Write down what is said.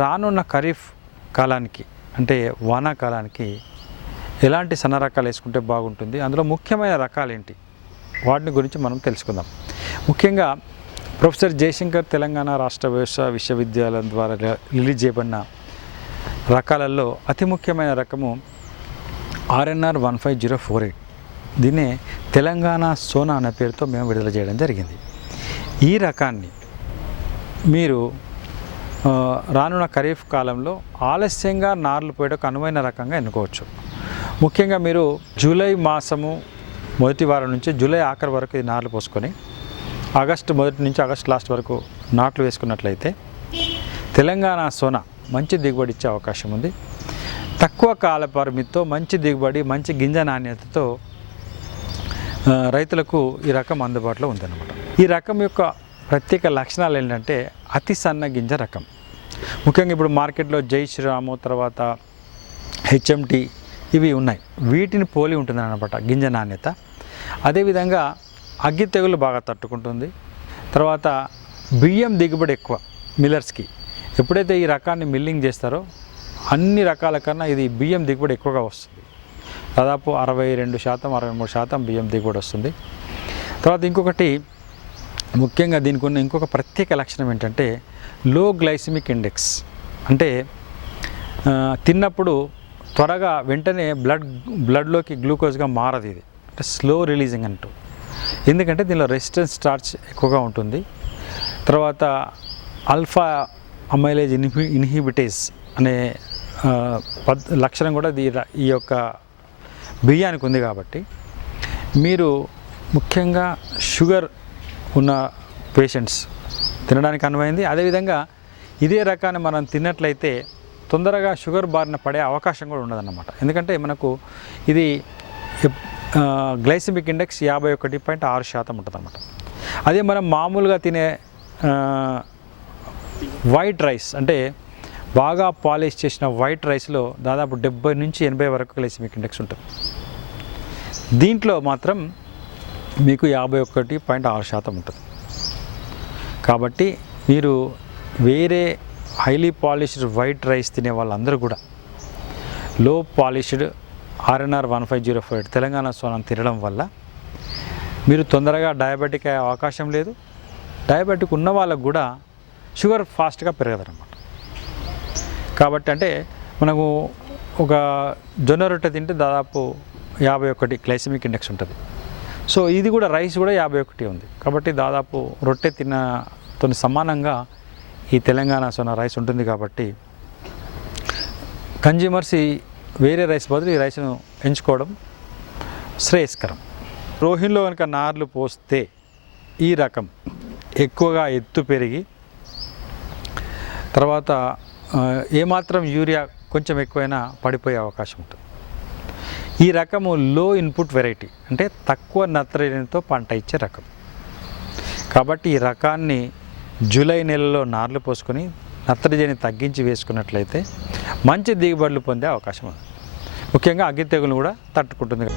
రానున్న ఖరీఫ్ కాలానికి అంటే వానాకాలానికి ఎలాంటి సన్న రకాలు వేసుకుంటే బాగుంటుంది? అందులో ముఖ్యమైన రకాలు ఏంటి? వాటిని గురించి మనం తెలుసుకుందాం. ముఖ్యంగా ప్రొఫెసర్ జయశంకర్ తెలంగాణ రాష్ట్ర వ్యవసాయ విశ్వవిద్యాలయం ద్వారా రిలీజ్ చేయబడిన రకాలలో అతి ముఖ్యమైన రకము R N R one five zero four eight. దీన్నే తెలంగాణ సోనా అనే పేరుతో మేము విడుదల చేయడం జరిగింది. ఈ రకాన్ని మీరు రానున్న ఖరీఫ్ కాలంలో ఆలస్యంగా నార్లు పోయడానికి అనువైన రకంగా ఎన్నుకోవచ్చు. ముఖ్యంగా మీరు జూలై మాసము మొదటి వారం నుంచి జూలై ఆఖరి వరకు ఈ నార్లు పోసుకొని ఆగస్టు మొదటి నుంచి ఆగస్టు లాస్ట్ వరకు నాట్లు వేసుకున్నట్లయితే తెలంగాణ సోనా మంచి దిగుబడి ఇచ్చే అవకాశం ఉంది. తక్కువ కాల పరిమితితో మంచి దిగుబడి మంచి గింజ నాణ్యతతో రైతులకు ఈ రకం అందుబాటులో ఉందన్నమాట. ఈ రకం యొక్క ప్రత్యేక లక్షణాలు ఏంటంటే అతి సన్న గింజ రకం. ముఖ్యంగా ఇప్పుడు మార్కెట్లో జై శ్రీరాము తర్వాత హెచ్ఎంటి ఇవి ఉన్నాయి. వీటిని పోలి ఉంటుంది అనమాట గింజ నాణ్యత. అదేవిధంగా అగ్గి తెగులు బాగా తట్టుకుంటుంది. తర్వాత బియ్యం దిగుబడి ఎక్కువ మిల్లర్స్కి. ఎప్పుడైతే ఈ రకాన్ని మిల్లింగ్ చేస్తారో అన్ని రకాల కన్నా ఇది బియ్యం దిగుబడి ఎక్కువగా వస్తుంది. దాదాపు అరవై రెండు శాతం అరవై మూడు శాతం బియ్యం దిగుబడి వస్తుంది. తర్వాత ఇంకొకటి ముఖ్యంగా దీనికి ఉన్న ఇంకొక ప్రత్యేక లక్షణం ఏంటంటే లో గ్లైసిమిక్ ఇండెక్స్ అంటే తిన్నప్పుడు త్వరగా వెంటనే బ్లడ్ బ్లడ్లోకి గ్లూకోజ్గా మారదు ఇది. అంటే స్లో రిలీజింగ్ అంటూ. ఎందుకంటే దీనిలో రెసిస్టెన్స్ స్టార్చ్ ఎక్కువగా ఉంటుంది. తర్వాత అల్ఫా అమైలేజ్ ఇన్హి ఇన్హిబిటేజ్ అనే పద్ లక్షణం కూడా దీ ఈ యొక్క బియ్యానికి ఉంది కాబట్టి మీరు ముఖ్యంగా షుగర్ ఉన్న పేషెంట్స్ తినడానికి అనువైంది. అదేవిధంగా ఇదే రకాన్ని మనం తిన్నట్లయితే తొందరగా షుగర్ బారిన పడే అవకాశం కూడా ఉండదన్నమాట. ఎందుకంటే మనకు ఇది గ్లైసిమిక్ ఇండెక్స్ యాభై ఒకటి పాయింట్ ఆరు శాతం ఉంటుందన్నమాట. అదే మనం మామూలుగా తినే వైట్ రైస్ అంటే బాగా పాలిష్ చేసిన వైట్ రైస్లో దాదాపు డెబ్బై నుంచి ఎనభై వరకు గ్లైసిమిక్ ఇండెక్స్ ఉంటుంది. దీంట్లో మాత్రం మీకు యాభై ఒకటి పాయింట్ ఆరు శాతం ఉంటుంది. కాబట్టి మీరు వేరే హైలీ పాలిష్డ్ వైట్ రైస్ తినే వాళ్ళందరూ కూడా low polished R N R one five zero five Telangana Sonam తినడం వల్ల మీరు తొందరగా డయాబెటిక్ అయ్యే అవకాశం లేదు. డయాబెటిక్ ఉన్న వాళ్ళకు కూడా షుగర్ ఫాస్ట్గా పెరగదన్నమాట. కాబట్టి అంటే మనకు ఒక జొన్న రొట్టె తింటే దాదాపు యాభై ఒకటి గ్లైసమిక్ ఇండెక్స్ ఉంటుంది. సో ఇది కూడా రైస్ కూడా యాభై ఒకటి ఉంది. కాబట్టి దాదాపు రొట్టె తిన్నతో సమానంగా ఈ తెలంగాణ సోన రైస్ ఉంటుంది కాబట్టి కన్జ్యూమర్స్ ఈ వేరే రైస్ బదులు ఈ రైస్ను ఎంచుకోవడం శ్రేయస్కరం. రోహిన్లో కనుక నార్లు పోస్తే ఈ రకం ఎక్కువగా ఎత్తు పెరిగి తర్వాత ఏమాత్రం యూరియా కొంచెం ఎక్కువైనా పడిపోయే అవకాశం ఉంటుంది. ఈ రకము లో ఇన్పుట్ వెరైటీ అంటే తక్కువ నత్రజనితో పంట ఇచ్చే రకం. కాబట్టి ఈ రకాన్ని జూలై నెలలో నార్లు పోసుకొని నత్రజని తగ్గించి వేసుకున్నట్లయితే మంచి దిగుబడులు పొందే అవకాశం ఉంది. ముఖ్యంగా అగ్గి తెగులు కూడా తట్టుకుంటుంది.